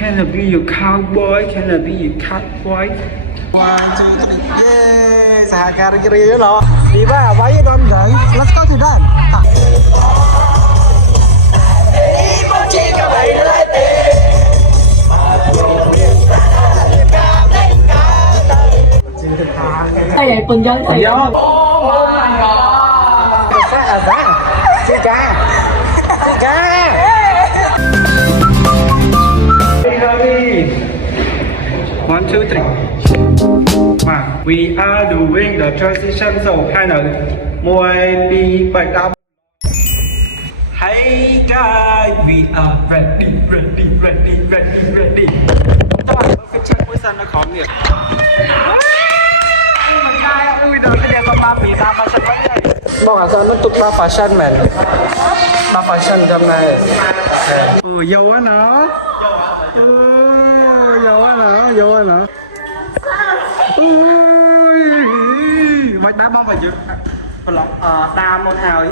Can I be your cowboy? Can I be your cowboy? 1 2 3 Yay សហការរីករាយណោះ Viva why you don't go let's go to that 哎，本江才有。 One, two, three. We are doing the transition, so kind of more be but up. Hey guys, we are ready. Perfect check with the comment. Bọn sao nó tụt ba fashion man. Ba fashion trong này. Dâu á nó. Dâu á nó. Mày đá bóng phải chứ. Còn lọc đa môn hào ấy.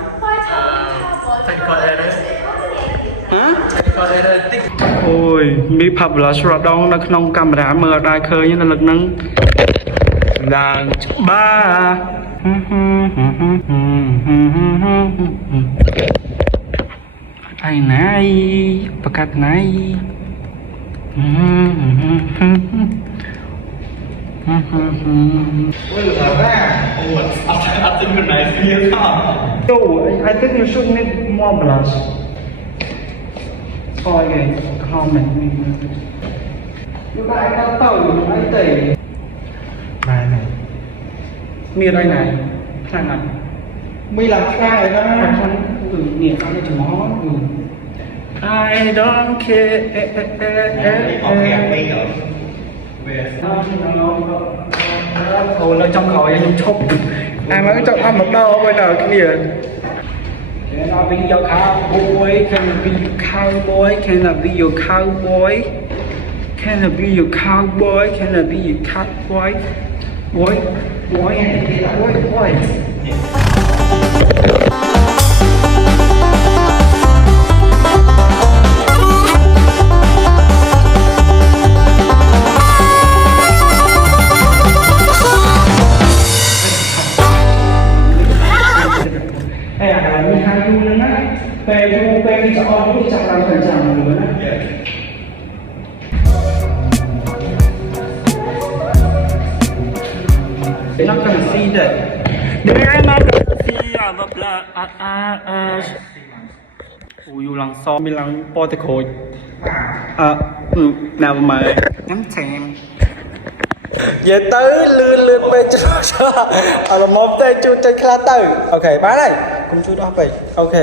Ôi, mi phập là sửa đông nó không camera mờ đai khơi như là lực nâng đàn ba. Ai này, bạc cát này. Yo, I think you should need more blush. Coi kìa, comment. Như vậy nó tàu ấy tẩy. Này này. Miệt đây này. Thằng này. Mi làm khai đó. Miệt ăn cho nó. I don't care. Ôi lên trong khỏi anh chụp. Ai mới cho ăn một đâu bây giờ cái gì? Can I be your cowboy? Can I be your cowboy? Can I be your cowboy? Can I be your cowboy? Can I be your cowboy? Boy. Về cho con cũng chẳng làm phần chẳng nữa. They're not gonna see that. They're not gonna see blah blah. Ui, lần so mi lần po te khôi. Nào mà ngắm xem. Về tới lươn bên cho một tay chú chân khá tử. Ok, bán này. Cùng chú đó vậy. Ok.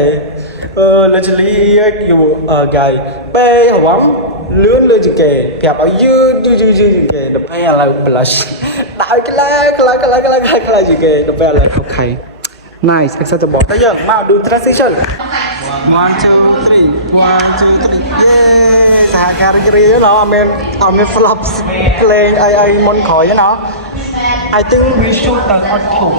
Literally you guy bay hỏng lươn lươn chữ kề kẹp ở dư kề đập hay là blush đại cái chữ kề đập hay là ok nice acceptable bây giờ mau do transition 1 2 3 1 2 3 yeah សហការរីករាយណោះអត់មាន flop ភ្លេងអីមុនក្រោយទេណោះ I think we should start on top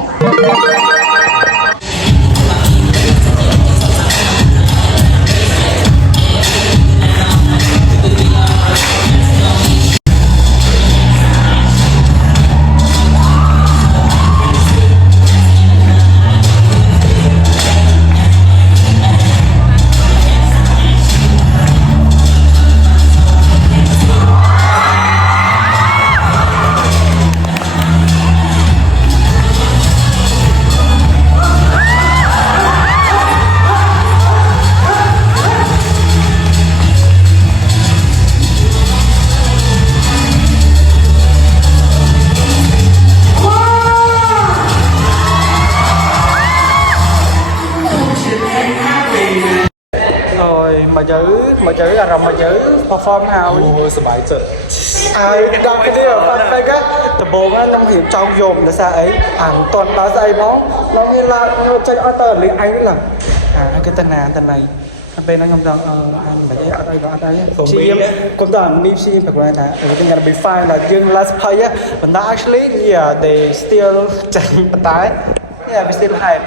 mà chữ là rồng mà chữ perform nào sờ bài chữ trong cái điều phát phê á tập bộ á trong hiểu trong dồn là sao ấy toàn báo dây nó như là chơi author liền anh là cái tên này bên nó ngâm rằng anh phải thấy ở đây chị em cũng toàn đi xem phải qua là everything gonna be fine là dương last play á but not actually yeah they still chạy tái yeah we still hype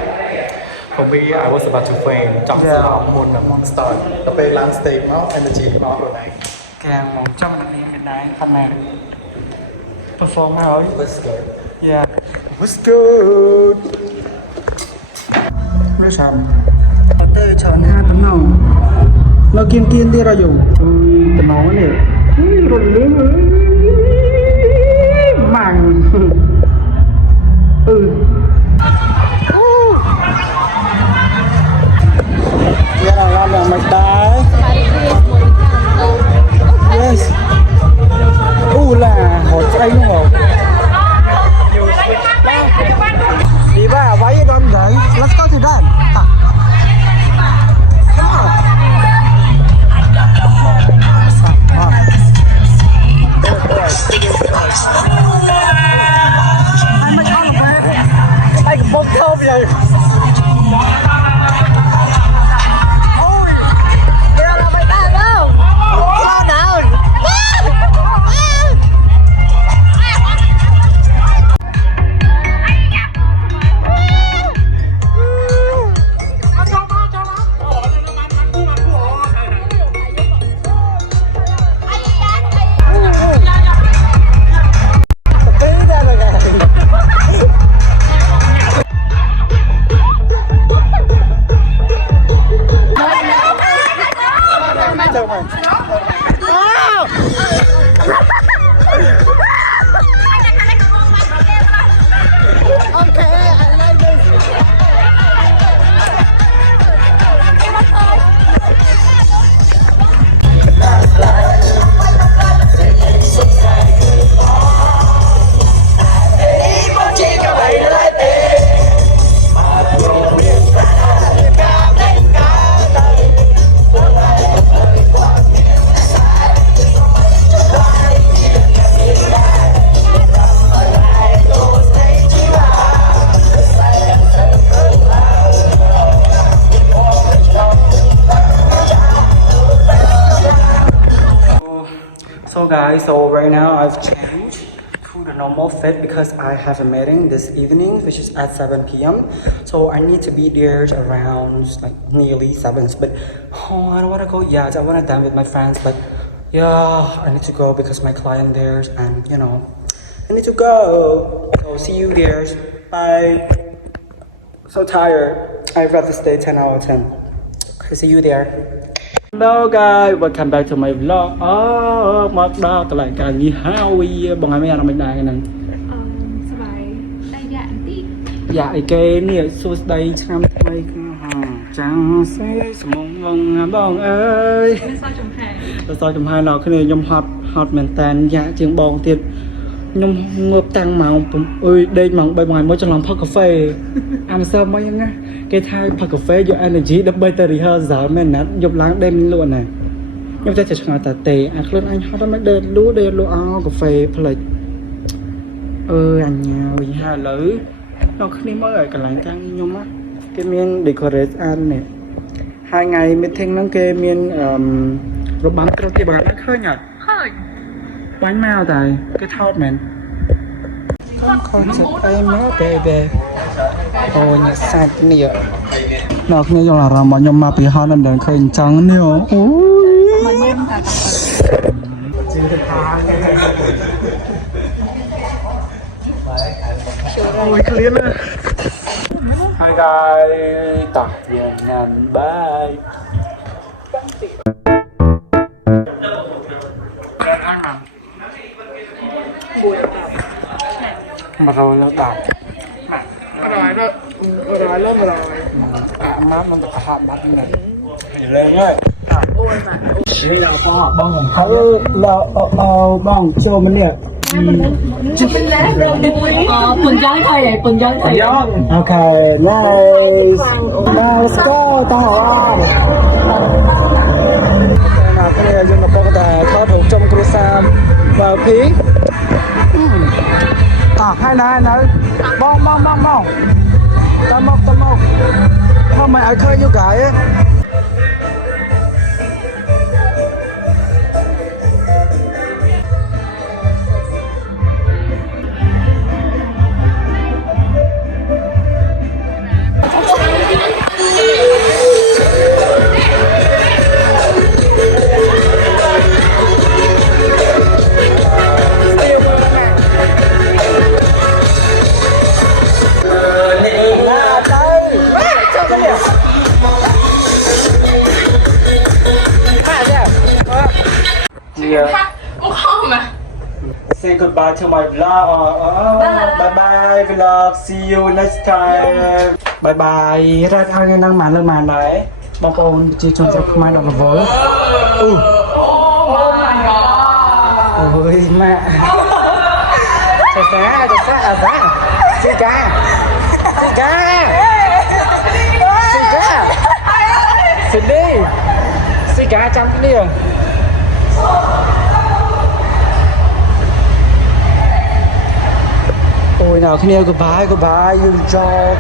For me, I was about to faint. Trong sự đó, một là monster. Tập về last stage, nó energy của nó rồi này. แกงหมูจ้องมันนี้เป็นนายทำไง perform มาเหรอ What's good? yeah what's good ไม่ทำเต้ชอนห้าตน้องเรากินที่เราอยู่ตน้องเนี่ยรุนเรื่องมังเนี่ยเราอย่างไม่ได้ yes là hột xay đúng không? Đi ba váy đơn giản. Let's go to that. Anh bốc thơm vậy. Ôi, đây là mày ta đâu? Sao nào? So guys, so right now I've changed to the normal fit because I have a meeting this evening, which is at 7 p.m. So I need to be there around like nearly 7. But oh, I don't want to go yet. I want to dance with my friends, but yeah, I need to go because my client there, and you know, I need to go. So see you there. Bye. So tired. I'd rather stay 10 out of 10. Okay, see you there. Hello guys, welcome back to my vlog. មកដល់កន្លែងការងារហើយបងឯងមានអារម្មណ៍មិនដែរហ្នឹងសប្បាយតែយ៉ាក់បន្តិចយ៉ាក់អីគេនេះសួស្ដីឆ្នាំថ្មីចាំសេសំងងបងអើយសោះចំហាយដល់គ្នាខ្ញុំហត់មែនតានយ៉ាក់ជាងបងទៀតខ្ញុំងើបតាំងម៉ោងដេកម៉ោង3ម៉ោងមកចន្លងផឹកកាហ្វេអានសើមកយ៉ាងណាគេថាផឹកកាហ្វេយក energy ដើម្បីទៅ rehearsal មែនណាយប់ឡើងដេកមិនលក់ណាខ្ញុំចេះឆ្ងល់តាទេអាខ្លួនអញហត់មិនដេកលក់កាហ្វេផ្លេចអញ្ញាវិញហើយឥឡូវដល់គ្នាមើលឲ្យកន្លែងតាំងខ្ញុំគេមាន decorate អាននេះហើយថ្ងៃ meeting ហ្នឹងគេមានរបាំគ្រុឌទីបងឃើញអត់ឃើញបាញ់មកតែគេថតមែន concept អីមក baby អូញសាច់នេះដល់គ្នាយកអារម្មណ៍របស់ខ្ញុំមកពីហត់មិនដឹងឃើញអញ្ចឹងនេះអូយមកញ៉ាំតែជីទៅផាអូយឃ្លានណា Hi guys តាយើងញ៉ាំបាយมาเราแล้วดับอร่อยด้วยเริ่มอร่อยมามันแบบขาดบัตรนี่เลยเลยโอ้ยมาชี้เราก็บ้องของเขาเราเอาบ้องโชว์มันเนี่ยจะเป็นแล้วQuần trắng thay vậy, quần trắng thay. Ok, nice. Let's go, tao hỏi. Nào cái này dùng một cái có thủ trong cruise vào phí. Hai này bong tâm một không mày ai khơi vô cái dear មកខំមក say goodbye to my vlog bye bye vlog see you next time bye bye រ៉ាត់ឲ្យនឹងម៉ានលើម៉ានដែរបងប្អូនប្រជាជនស្រុកខ្មែរដល់រវល់អូអូយម៉ាក់ចាសាអាសាស៊ីកាស៊ីនីស៊ីកាចាំគ្នាអូយដល់គ្នា goodbye you job